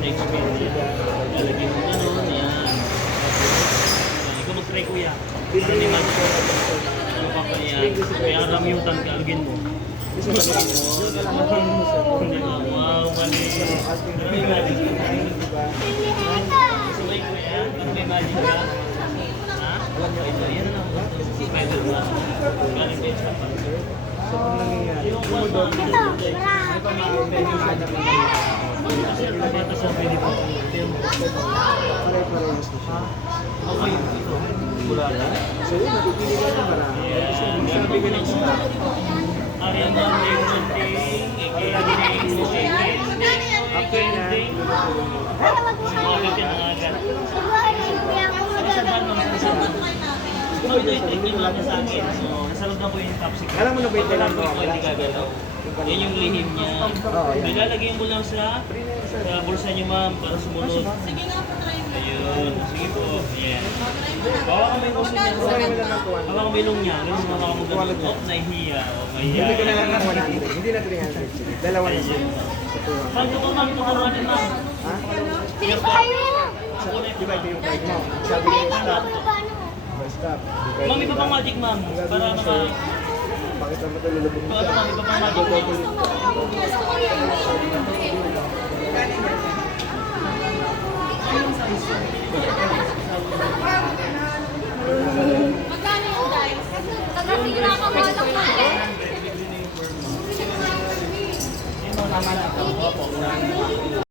Next pin yan. Lalagyan mo ano, yan. Ikaw mag-try kuya. Para ni Mag. Ano pa pa yan? May aramutan ka, alagin mo. Wow, mali. May magic ka. Sabay kuya, pag may magic ka. Ha? Ito, yan na lang. Spider ba? Galing din sa pag. So, kung nangyayari, Yung one month. ano pa makakapagod Dito sa pwede po. pare-parehas na siya. Okay, ito. Wala na. So, yun, napipili ka ng marami. Kasi sabi ka ng isa. Arian na yung kunting, ikikiling, musikin. After na, Sumagat yan ang agad. Isa ba naman? Isa ba? Ito yung lang sa akin. So, nasa loob na po yung top secret. Alam mo na ba yung Wala kailangan po mo? hindi gagalaw. Yan yung lihim niya. Oo, yan. Nilalagyan mo lang sa bulsa niyo ma'am para sumunod. Sige nga po, try mo. Ayun. Sige po. Ayan. Bawa kami yung uso niya. Okay mo lang ng tuwan. Bawa kami ilong niya. Ganun mga kamo ganun. Oh, nahihiya. Oh, mahihiya. Hindi ko na lang ng 100. Hindi na 300. Sige, dalawa na siya. Sa tuwan. Saan ko ma'am tuturuan din ma'am? Ha? Bilis tayo! Di ba ito yung card mo? Sabi ko yung stop. Stop. Ma'am, iba pang magic ma'am. Para maka... Bakit naman ito lulubog mo? Ano ma'am, iba pang magic ma'am. Gusto ko yan. Magkano yung dice? Kasi kinakabahan ako eh. Tama na. Opo.